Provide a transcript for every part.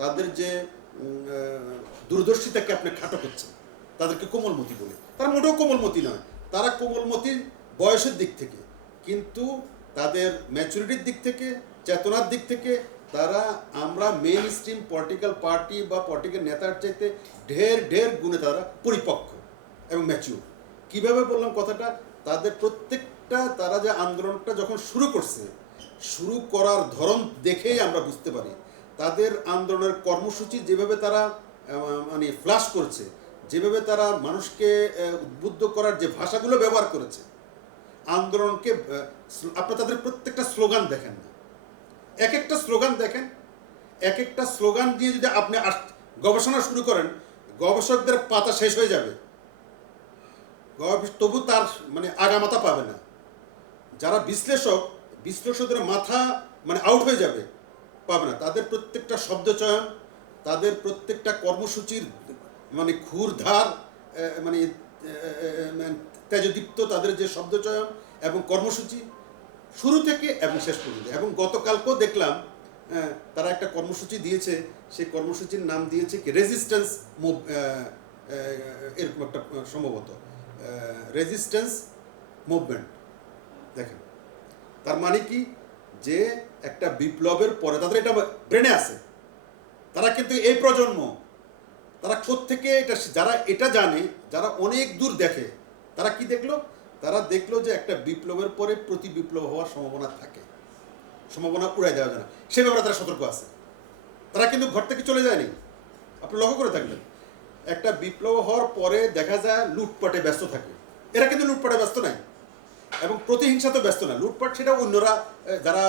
তাদের যে দূরদর্শিতাকে আপনি খাটো করছেন, তাদেরকে কোমলমতি বলে। তারা মোটেও কোমলমতি নয়, তারা কোমলমতির বয়সের দিক থেকে। কিন্তু তাদের ম্যাচুরিটির দিক থেকে, চেতনার দিক থেকে, তারা আমরা মেইন স্ট্রিম পলিটিক্যাল পার্টি বা পলিটিক্যাল নেতার চাইতে ঢের ঢের গুণে তারা পরিপক্ক এবং ম্যাচিউর কীভাবে বললাম কথাটা? তাদের প্রত্যেকটা তারা যে আন্দোলনটা যখন শুরু করছে, শুরু করার ধরন দেখেই আমরা বুঝতে পারি তাদের আন্দোলনের কর্মসূচি যেভাবে তারা মানে ফ্লাশ করছে, যেভাবে তারা মানুষকে উদ্বুদ্ধ করার যে ভাষাগুলো ব্যবহার করেছে, আন্দোলনকে আপনার তাদের প্রত্যেকটা স্লোগান দেখেন না। এক একটা স্লোগান দেখেন এক একটা স্লোগান দিয়ে যদি আপনি গবেষণা শুরু করেন, গবেষকদের পাতা শেষ হয়ে যাবে। তবু তার মানে আগামাতা পাবে না। যারা বিশ্লেষক, বিশ্লেষকদের মাথা মানে আউট হয়ে যাবে। পাবে না। তাদের প্রত্যেকটা শব্দচয়ন তাদের প্রত্যেকটা কর্মসূচির মানে খুর ধার আহ, মানে মানে তেজদীপ্ত তাদের যে শব্দচয়ন এবং কর্মসূচি শুরু থেকে এবং শেষ পর্যন্ত। এবং গতকালকেও দেখলাম তারা একটা কর্মসূচি দিয়েছে সেই কর্মসূচির নাম দিয়েছে কি? রেজিস্ট্যান্স মুভ এরকম একটা সম্ভবত রেজিস্ট্যান্স মুভমেন্ট দেখেন। তার মানে কি? যে একটা বিপ্লবের পরে তাদের এটা ব্রেনে আছে। তারা কিন্তু এই প্রজন্ম, তারা থেকে এটা যারা এটা জানে, যারা অনেক দূর দেখে, তারা কি দেখল? তারা দেখল যে একটা বিপ্লবের পরে প্রতি বিপ্লব হওয়ার সম্ভাবনা থাকে। সম্ভাবনা উড়াই দেওয়া যায় না। সে ব্যাপারে তারা সতর্ক আছে। তারা কিন্তু ঘর থেকে চলে যায়নি। আপনি লক্ষ্য করে থাকবেন, একটা বিপ্লব হওয়ার পরে দেখা যায় লুটপাটে ব্যস্ত থাকে। এরা কিন্তু লুটপাটে ব্যস্ত নাই। এবং প্রতিহিংসা তো ব্যস্ত না। লুটপাট সেটা অন্যরা যারা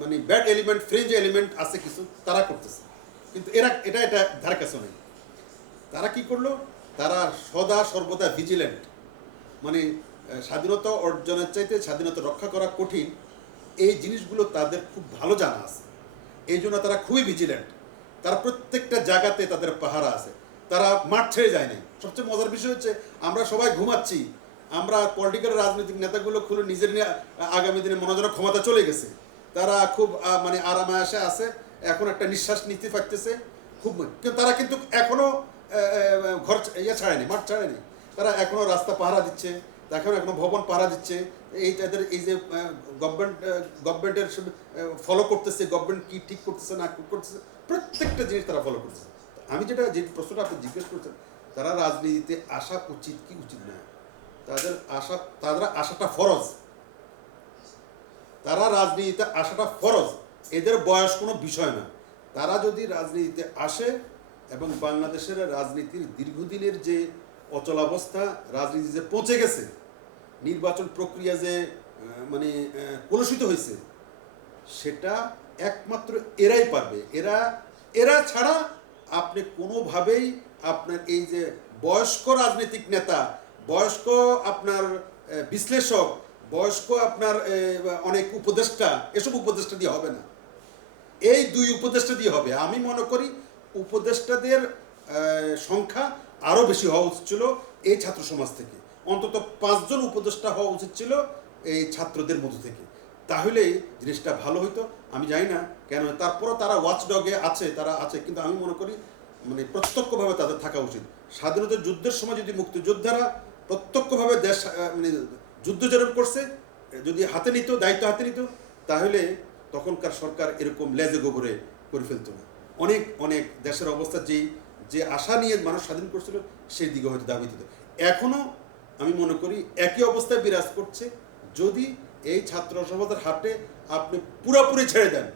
মানে ব্যাড এলিমেন্ট ফ্রেঞ্জ এলিমেন্ট আছে কিছু, তারা করতেছে। কিন্তু এরা, এটা এটা ধার কাছে নেই। তারা কি করল? তারা সদা সর্বদা ভিজিল্যান্ট মানে স্বাধীনতা অর্জনের চাইতে স্বাধীনতা রক্ষা করা কঠিন। এই জিনিসগুলো তাদের খুব ভালো জানা আছে। এই জন্য তারা খুবই ভিজিল্যান্ট তারা প্রত্যেকটা জায়গাতে তাদের পাহারা আছে। তারা মাঠ ছেড়ে যায় নাই সবচেয়ে মজার বিষয় হচ্ছে, আমরা সবাই ঘুমাচ্ছি। আমরা পলিটিক্যাল রাজনৈতিক নেতাগুলো খুলে নিজের আগামী দিনে মনোজনের ক্ষমতা চলে গেছে। তারা খুব মানে আরামে আসে আছে, এখন একটা নিঃশ্বাস নিতে পারতেছে, খুব কিন্তু তারা কিন্তু এখনও ঘর ইয়ে ছাড়েনি, মাঠ ছাড়েনি। তারা এখনও রাস্তা পাহারা দিচ্ছে এখন এখনও ভবন পাহারা দিচ্ছে। এই তাদের, এই যে গভর্নমেন্ট গভর্নমেন্টের ফলো করতেছে গভর্নমেন্ট কি ঠিক করতেছে, না করতেছে, প্রত্যেকটা জিনিস তারা ফলো করতেছে। আমি যেটা, যে প্রশ্নটা আপনি জিজ্ঞেস করছেন, তারা রাজনীতিতে আসা উচিত কি উচিত না তাদের আশা, তাদের আশাটা ফরজ। তারা রাজনীতিতে আসাটা ফরজ। এদের বয়স কোনো বিষয় না। তারা যদি রাজনীতিতে আসে এবং বাংলাদেশের রাজনীতির দীর্ঘদিনের যে অচলাবস্থা রাজনীতি যে পৌঁছে গেছে, নির্বাচন প্রক্রিয়া যে মানে কলুষিত হয়েছে, সেটা একমাত্র এরাই পারবে। এরা এরা ছাড়া আপনি কোনোভাবেই আপনার এই যে বয়স্ক রাজনৈতিক নেতা বয়স্ক আপনার বিশ্লেষক, বয়স্ক আপনার অনেক উপদেষ্টা, এসব উপদেষ্টা দিয়ে হবে না। এই দুই উপদেষ্টা দিয়ে হবে। আমি মনে করি উপদেষ্টাদের সংখ্যা আরও বেশি হওয়া উচিত ছিল এই ছাত্র সমাজ থেকে। অন্তত পাঁচজন উপদেষ্টা হওয়া উচিত ছিল এই ছাত্রদের মধ্যে থেকে। তাহলে জিনিসটা ভালো হইতো। আমি জানি না কেন, তারপরও তারা ওয়াচডগে আছে, তারা আছে, কিন্তু আমি মনে করি মানে প্রত্যক্ষভাবে তাদের থাকা উচিত। স্বাধীনতা যুদ্ধের সময় যদি মুক্তিযোদ্ধারা প্রত্যক্ষভাবে দেশ মানে যুদ্ধ যেরকম করছে, যদি হাতে নিত, দায়িত্ব হাতে নিত, তাহলে তখনকার সরকার এরকম লেজে গোবরে করে ফেলতো না। অনেক অনেক দেশের অবস্থা যেই, যে আশা নিয়ে মানুষ স্বাধীন করছিল, সেই দিকে হয়তো দাবি দিত। এখনও আমি মনে করি একই অবস্থায় বিরাজ করছে। যদি এই ছাত্র সমাজের হাতে আপনি পুরোপুরি ছেড়ে দেন,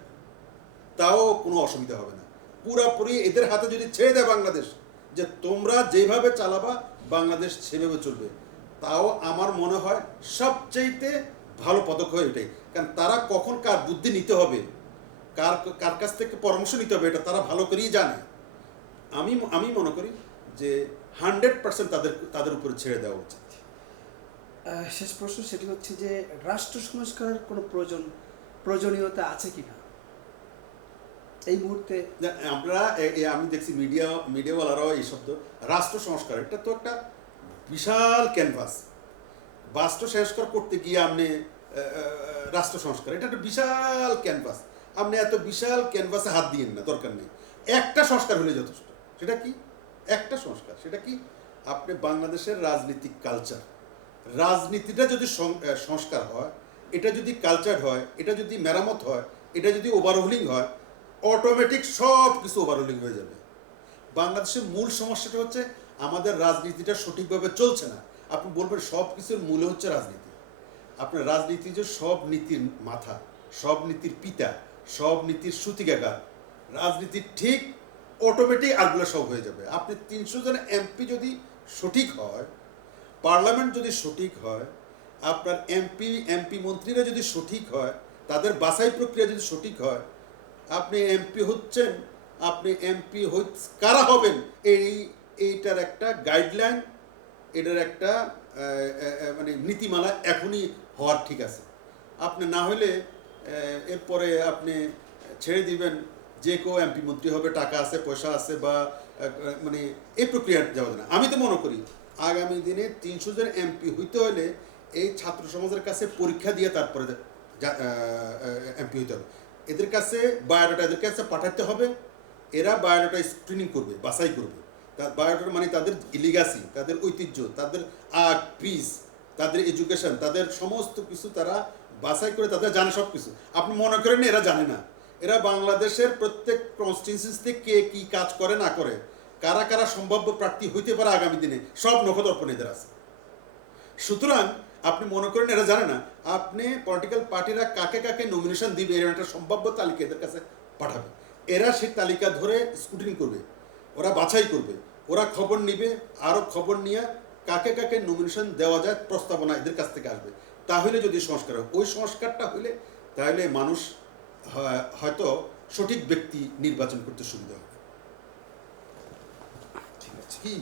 তাও কোনো অসুবিধা হবে না। পুরোপুরি এদের হাতে যদি ছেড়ে দেয় বাংলাদেশ, যে তোমরা যেভাবে চালাবা, বাংলাদেশ সেভাবে চলবে। তাও আমার মনে হয় সবচাইতে ভালো পদক্ষেপ এটাই। কারণ তারা কখন কার বুদ্ধি নিতে হবে, কার কার কাছ থেকে পরামর্শ নিতে হবে, এটা তারা ভালো করেই জানে। আমি আমি মনে করি যে হান্ড্রেড পার্সেন্ট তাদের তাদের উপরে ছেড়ে দেওয়া উচিত। শেষ প্রশ্ন সেটি হচ্ছে যে রাষ্ট্র সংস্কারের কোনো প্রয়োজন, প্রয়োজনীয়তা আছে কি না এই মুহূর্তে আমরা আমি দেখছি মিডিয়া মিডিয়াওয়ালারাও এই শব্দ, রাষ্ট্র সংস্কার, এটা তো একটা বিশাল ক্যানভাস রাষ্ট্র সংস্কার করতে গিয়ে আপনি রাষ্ট্র সংস্কার, এটা একটা বিশাল ক্যানভাস আপনি এত বিশাল ক্যানভাসে হাত দিয়েন না, দরকার নেই। একটা সংস্কার হলে যথেষ্ট। সেটা কি? একটা সংস্কার, সেটা কি? আপনি বাংলাদেশের রাজনীতিক কালচার রাজনীতিটা যদি সংস্কার হয়, এটা যদি কালচার হয়, এটা যদি মেরামত হয়, এটা যদি ওভারহোলিং হয় অটোমেটিক সব কিছু ওভারহোলিং হয়ে যাবে। বাংলাদেশের মূল সমস্যাটা হচ্ছে আমাদের রাজনীতিটা সঠিকভাবে চলছে না। আপনি বলবেন সব কিছুর মূলে হচ্ছে রাজনীতি। আপনার রাজনীতি যে সব নীতির মাথা, সব নীতির পিতা, সব নীতির সুতিকাগার, রাজনীতি ঠিক অটোমেটিক আরগুলো সব হয়ে যাবে। আপনি তিনশো জন এমপি যদি সঠিক হয় পার্লামেন্ট যদি সঠিক হয়, আপনার এমপি এমপি মন্ত্রীরা যদি সঠিক হয়, তাদের বাছাই প্রক্রিয়া যদি সঠিক হয় আপনি এমপি হচ্ছেন, আপনি এমপি কারা হবেন? এই, এইটার একটা গাইডলাইন এটার একটা মানে নীতিমালা এখনই হওয়ার ঠিক আছে। আপনি না হলে এরপরে আপনি ছেড়ে দিবেন, যে কেউ এমপি মন্ত্রী হবে, টাকা আছে, পয়সা আছে বা মানে এই প্রক্রিয়া যাওয়া না। আমি তো মনে করি, আগামী দিনে তিনশো জন এমপি হইতে হলে এই ছাত্র সমাজের কাছে পরীক্ষা দিয়ে তারপরে এমপি হইতে হবে। এদের কাছে বায়োডাটা এদের কাছে পাঠাতে হবে। এরা বায়োডাটা স্ক্রিনিং করবে, বাছাই করবে। বায়োডাটা মানে তাদের লিগাসি তাদের ঐতিহ্য, তাদের আর্ট পিস তাদের এডুকেশন তাদের সমস্ত কিছু তারা বাছাই করে তাদের জানে সব কিছু আপনি মনে করেন এরা জানে না। এরা বাংলাদেশের প্রত্যেক কনস্টিটিউন্সিতে কে কি কাজ করে, না করে, কারা কারা সম্ভাব্য প্রার্থী হইতে পারে আগামী দিনে, সব নখদর্পণ এদের আছে। সুতরাং আপনি মনে করেন, এরা জানে না, আপনি পলিটিক্যাল পার্টিরা কাকে কাকে নমিনেশন দিবে, এর একটা সম্ভাব্য তালিকা এদের কাছে পাঠাবে। এরা সেই তালিকা ধরে স্কুটিনি করবে, ওরা বাছাই করবে, ওরা খবর নিবে আরও খবর নিয়ে কাকে কাকে নমিনেশন দেওয়া যায়, প্রস্তাবনা এদের কাছ থেকে আসবে। তাহলে যদি সংস্কার হয়, ওই সংস্কারটা হলে তাহলে মানুষ হয়তো সঠিক ব্যক্তি নির্বাচন করতে সুবিধা হবে। ঠিক আছে। কি?